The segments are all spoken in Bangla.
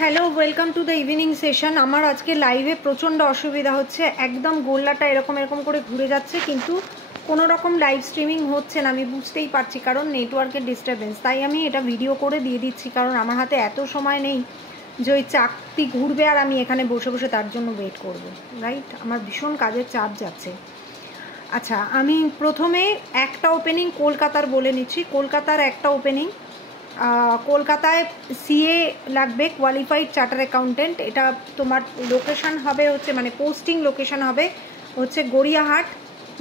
Hello, welcome to the evening session. আমার আজকে লাইভে প্রচণ্ড অসুবিধা হচ্ছে, একদম গোল্লাটা এরকম করে ঘুরে যাচ্ছে, কিন্তু কোনো রকম লাইভ স্ট্রিমিং হচ্ছে না। আমি বুঝতেই পারছি, কারণ নেটওয়ার্কের ডিস্টারবেন্স। তাই আমি এটা ভিডিও করে দিয়ে দিচ্ছি, কারণ আমার হাতে এত সময় নেই যে ওই চাকতি ঘুরবে আর আমি এখানে বসে বসে তার জন্য ওয়েট করব, রাইট? আমার ভীষণ কাজের চাপ যাচ্ছে। আচ্ছা, আমি প্রথমে একটা ওপেনিং কলকাতার বলে নিচ্ছি। কলকাতার একটা ওপেনিং, কলকাতায় সিএ লাগবে, কোয়ালিফাইড চার্টার অ্যাকাউন্টেন্ট। এটা তোমার লোকেশন হবে হচ্ছে, মানে পোস্টিং লোকেশন হবে হচ্ছে গড়িয়াহাট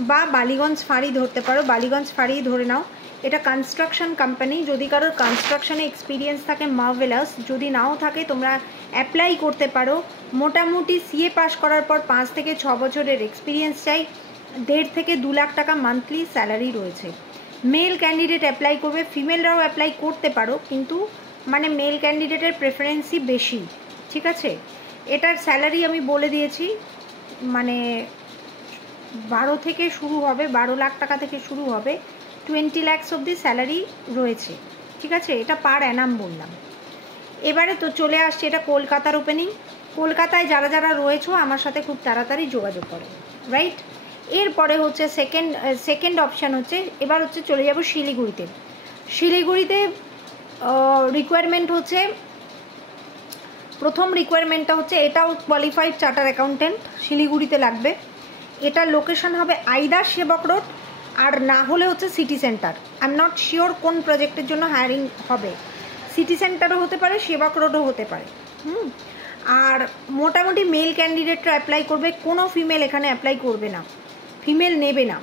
বা বালিগঞ্জ ফাঁড়ি ধরতে পারো, বালিগঞ্জ ফাঁড়ি ধরে নাও। এটা কনস্ট্রাকশন কোম্পানি। যদি কারোর কনস্ট্রাকশনে এক্সপিরিয়েন্স থাকে মার্ভেলাস, যদি নাও থাকে তোমরা অ্যাপ্লাই করতে পারো। মোটামুটি সিএ পাস করার পর 5 থেকে 6 বছরের এক্সপিরিয়েন্স চাই। 1.5 থেকে 2 লাখ টাকা মান্থলি স্যালারি রয়েছে। মেল ক্যান্ডিডেট অ্যাপ্লাই করবে, ফিমেলরাও অ্যাপ্লাই করতে পারো, কিন্তু মানে মেল ক্যান্ডিডেটের প্রেফারেন্সই বেশি, ঠিক আছে? এটার স্যালারি আমি বলে দিয়েছি, মানে 12 থেকে শুরু হবে, 12 লাখ টাকা থেকে শুরু হবে, 20 lakhs অবধি স্যালারি রয়েছে, ঠিক আছে? এটা পার অ্যানাম বললাম। এবারে তো চলে আসছে, এটা কলকাতার ওপেনিং। কলকাতায় যারা যারা রয়েছো আমার সাথে খুব তাড়াতাড়ি যোগাযোগ করো, রাইট? এরপরে হচ্ছে সেকেন্ড অপশান হচ্ছে, এবার হচ্ছে চলে যাব শিলিগুড়িতে। শিলিগুড়িতে রিকোয়ারমেন্ট হচ্ছে, প্রথম রিকোয়ারমেন্টটা হচ্ছে, এটাও কোয়ালিফাইড চার্টার অ্যাকাউন্টেন্ট শিলিগুড়িতে লাগবে। এটার লোকেশন হবে আইদার সেবক রোড, আর না হলে হচ্ছে city centre. I am not sure কোন প্রজেক্টের জন্য হায়ারিং হবে। সিটি সেন্টারও হতে পারে, সেবক রোডও হতে পারে। আর মোটামুটি মেল ক্যান্ডিডেটরা অ্যাপ্লাই করবে, কোনো ফিমেল এখানে অ্যাপ্লাই করবে না, ফিমেল নেবে না।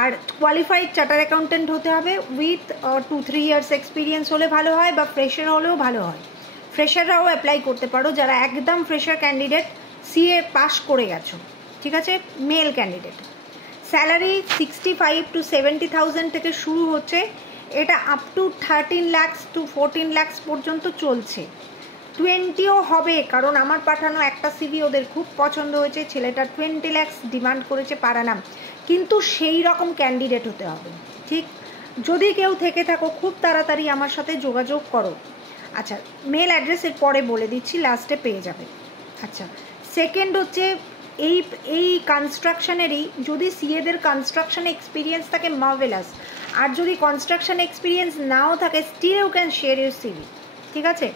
আর কোয়ালিফাইড চার্টার অ্যাকাউন্টেন্ট হতে হবে উইথ 2-3 ইয়ার্স এক্সপিরিয়েন্স হলে ভালো হয়, বা ফ্রেশার হলেও ভালো হয়। ফ্রেশাররাও অ্যাপ্লাই করতে পারো, যারা একদম ফ্রেশার ক্যান্ডিডেট, সিএ পাস করে গেছো, ঠিক আছে? Male candidate. স্যালারি 65 to 70,000 থেকে শুরু হচ্ছে। এটা up to 13 lakhs to 14 lakhs পর্যন্ত চলছে। 20ও হবে, কারণ আমার পাঠানো একটা সিভি ওদের খুব পছন্দ হয়েছে। ছেলেটা 20 lakhs ডিমান্ড করেছে পার অ্যানাম, কিন্তু সেই রকম ক্যান্ডিডেট হতে হবে, ঠিক? যদি কেউ থেকে থাকো খুব তাড়াতাড়ি আমার সাথে যোগাযোগ করো। আচ্ছা, মেল অ্যাড্রেসের পরে বলে দিচ্ছি, লাস্টে পেয়ে যাবে। আচ্ছা, সেকেন্ড হচ্ছে, এই কনস্ট্রাকশনেরই যদি সিএদের কনস্ট্রাকশনে এক্সপিরিয়েন্স থাকে মার্ভেলাস, আর যদি কনস্ট্রাকশন এক্সপিরিয়েন্স নাও থাকে, still you can share your CV, ঠিক আছে?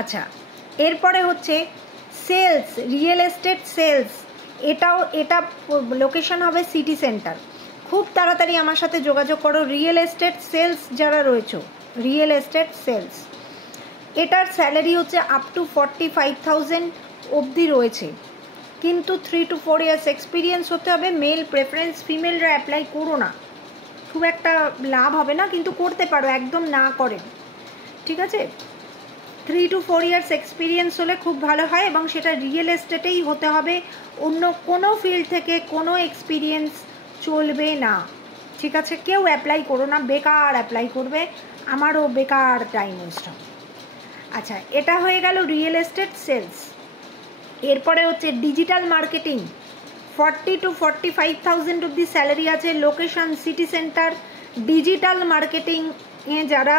আচ্ছা, এরপরে হচ্ছে সেলস, রিয়েল এস্টেট সেলস। এটা লোকেশন হবে সিটি সেন্টার। খুব তাড়াতাড়ি আমার সাথে যোগাযোগ করো, রিয়েল এস্টেট সেলস যারা রয়েছে, রিয়েল এস্টেট সেলস। এটার স্যালারি হচ্ছে আপ টু 45,000 অবধি রয়েছে, কিন্তু 3 to 4 ইয়ার্স এক্সপিরিয়েন্স হতে হবে। মেল প্রেফারেন্স, ফিমেলরা অ্যাপ্লাই করো না, খুব একটা লাভ হবে না, কিন্তু করতে পারো, একদম না করে, ঠিক আছে? 3 to 4 ইয়ার্স এক্সপিরিয়েন্স হলে খুব ভালো হয়, এবং সেটা রিয়েল এস্টেটেই হতে হবে। অন্য কোনো ফিল্ড থেকে কোনো এক্সপিরিয়েন্স চলবে না, ঠিক আছে? কেউ অ্যাপ্লাই করো না, বেকার অ্যাপ্লাই করবে, আমারও বেকার টাইম ওয়েস্ট হবে। আচ্ছা, এটা হয়ে গেল রিয়েল এস্টেট সেলস। এরপরে হচ্ছে ডিজিটাল মার্কেটিং। 40 to 45,000 অবধি স্যালারি আছে, লোকেশন সিটি সেন্টার। ডিজিটাল মার্কেটিংয়ে যারা,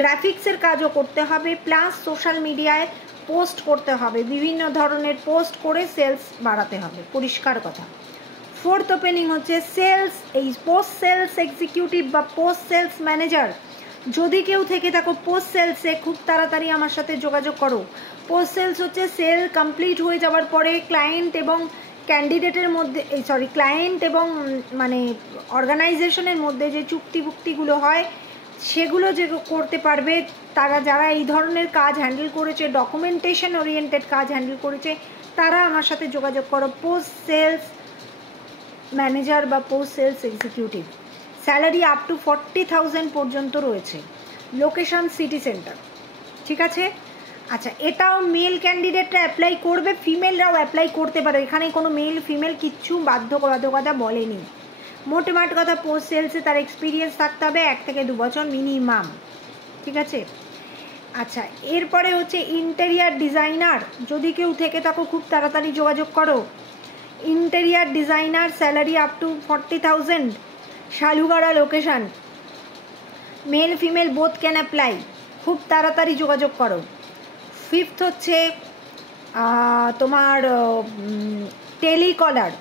গ্রাফিক্সের কাজও করতে হবে, প্লাস সোশ্যাল মিডিয়ায় পোস্ট করতে হবে, বিভিন্ন ধরনের পোস্ট করে সেলস বাড়াতে হবে, পরিষ্কার কথা। ফোর্থ ওপেনিং হচ্ছে সেলস, এই পোস্ট সেলস এক্সিকিউটিভ বা পোস্ট সেলস ম্যানেজার। যদি কেউ থেকে থাকো পোস্ট সেলসে, খুব তাড়াতাড়ি আমার সাথে যোগাযোগ করো। পোস্ট সেলস হচ্ছে সেল কমপ্লিট হয়ে যাওয়ার পরে ক্লায়েন্ট এবং ক্যান্ডিডেটের মধ্যে, ক্লায়েন্ট এবং মানে অর্গানাইজেশনের মধ্যে যে চুক্তিগুলো হয়, সেগুলো যে করতে পারবে তারা, যারা এই ধরনের কাজ হ্যান্ডেল করেছে, ডকুমেন্টেশন ওরিয়েন্টেড কাজ হ্যান্ডেল করেছে, তারা আমার সাথে যোগাযোগ করো। পোস্ট সেলস ম্যানেজার বা post sales executive, salary up to 40,000 পর্যন্ত রয়েছে, লোকেশন সিটি সেন্টার, ঠিক আছে? আচ্ছা, এটাও মেল ক্যান্ডিডেটরা অ্যাপ্লাই করবে, ফিমেলরাও অ্যাপ্লাই করতে পারে, এখানে কোনো মেল ফিমেল কিচ্ছু বাধ্যবাধকতা বলেনি। মোটমাট কথা, পোস্ট সেলসে তার এক্সপিরিয়েন্স থাকতে হবে 1 থেকে 2 বছর মিনিমাম, ঠিক আছে? আচ্ছা, এরপরে হচ্ছে ইন্টেরিয়ার ডিজাইনার। যদি কেউ থেকে থাকো খুব তাড়াতাড়ি যোগাযোগ করো। Interior designer, salary up to 40,000, Salugara location. Male female both can apply, খুব তাড়াতাড়ি যোগাযোগ করো। ফিফথ হচ্ছে তোমার টেলিকলার,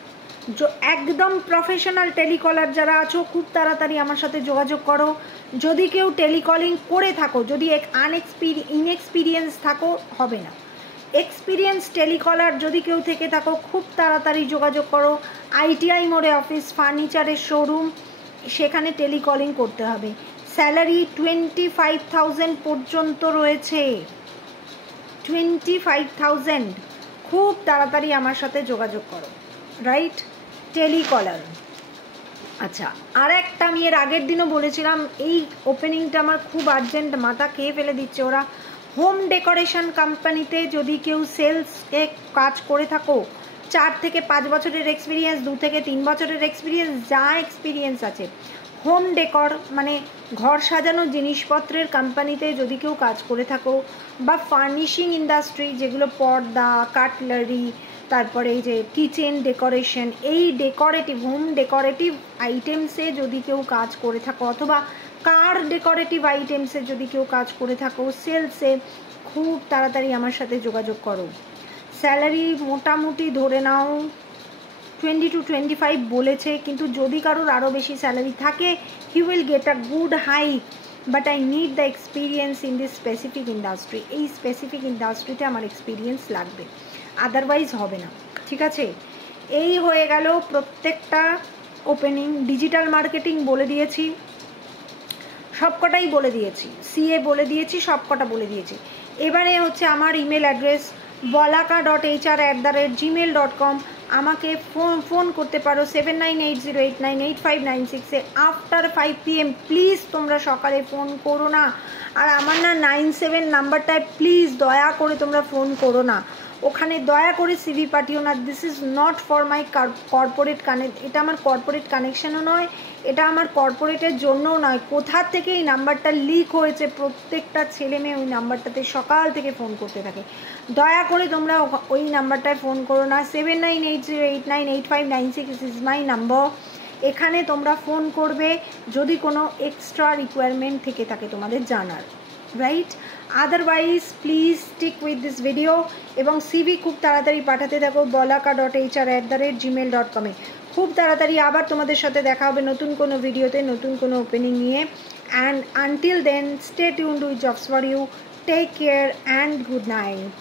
একদম প্রফেশনাল টেলিকলার যারা আছো খুব তাড়াতাড়ি আমার সাথে যোগাযোগ করো। যদি কেউ টেলিকলিং করে থাকো, যদি ইনএক্সপিরিয়েন্স থাকো হবে না, এক্সপিরিয়েন্স টেলিকলার যদি কেউ থেকে থাকো খুব তাড়াতাড়ি যোগাযোগ করো। ITI মোড়ে অফিস, ফার্নিচারের শোরুম, সেখানে টেলিকলিং করতে হবে। স্যালারি 25,000 পর্যন্ত রয়েছে, 25,000। খুব তাড়াতাড়ি আমার সাথে যোগাযোগ করো, রাইট? টেলিকলার। আচ্ছা, আর একটা আমি এর আগের দিনও বলেছিলাম, এই ওপেনিংটা আমার খুব আর্জেন্ট, মাথা খেয়ে ফেলে দিচ্ছে ওরা। হোম ডেকোরেশন কোম্পানিতে যদি কেউ সেলসে কাজ করে থাকো, 4 থেকে 5 বছরের এক্সপিরিয়েন্স, 2 থেকে 3 বছরের এক্সপিরিয়েন্স, যা এক্সপিরিয়েন্স আছে, হোম ডেকর মানে ঘর সাজানো জিনিসপত্রের কোম্পানিতে যদি কেউ কাজ করে থাকো, বা ফার্নিশিং ইন্ডাস্ট্রি যেগুলো পর্দা, কাটলারি, তারপরে এই যে কিচেন ডেকোরেশন, এই ডেকোরেটিভ হোম ডেকোরেটিভ আইটেমসে যদি কেউ কাজ করে থাকো, অথবা কার ডেকোরেটিভ আইটেমসে যদি কেউ কাজ করে থাকো সেলসে, খুব তাড়াতাড়ি আমার সাথে যোগাযোগ করো। স্যালারি মোটামুটি ধরে নাও 20 to 25 বলেছে, কিন্তু যদি কারোর আরও বেশি স্যালারি থাকে, he will get a good hike, but I need the experience in this specific industry. এই স্পেসিফিক ইন্ডাস্ট্রিতে আমার এক্সপিরিয়েন্স লাগবে, আদারওয়াইজ হবে না, ঠিক আছে? এই হয়ে গেল প্রত্যেকটা ওপেনিং। ডিজিটাল মার্কেটিং বলে দিয়েছি, সবকটাই বলে দিয়েছি, CA বলে দিয়েছি, সবকটা বলে দিয়েছি। এবারে হচ্ছে আমার ইমেল অ্যাড্রেস bolaka.hr@gmail.com। আমাকে ফোন করতে পারো 7980898596-এ আফটার 5 PM। প্লিজ তোমরা সকালে ফোন করো না, আর আমার না 97 নাম্বারটায় প্লিজ দয়া করে তোমরা ফোন করো না, ওখানে দয়া করে CV পাঠিও না। This is not for my corporate এটা আমার কর্পোরেট কানেকশানও নয়, এটা আমার কর্পোরেটের জন্যও নয়। কোথা থেকে এই নাম্বারটা লিক হয়েছে, প্রত্যেকটা ছেলে মেয়ে ওই নাম্বারটাতে সকাল থেকে ফোন করতে থাকে। দয়া করে তোমরা ওই নাম্বারটায় ফোন করো না। 7980898596 ইজ মাই নাম্বার। এখানে তোমরা ফোন করবে যদি কোনো এক্সট্রা রিকোয়ারমেন্ট থেকে থাকে তোমাদের জানার, right? Otherwise please stick with this video, এবং CV খুব তাড়াতাড়ি পাঠাতে থাকো bolaka.hr@gmail.com-এ। খুব তাড়াতাড়ি আবার তোমাদের সাথে দেখা হবে নতুন কোনো ভিডিওতে, নতুন কোনো ওপেনিং নিয়ে। And until then, stay tuned with jobs for you. Take care and good night.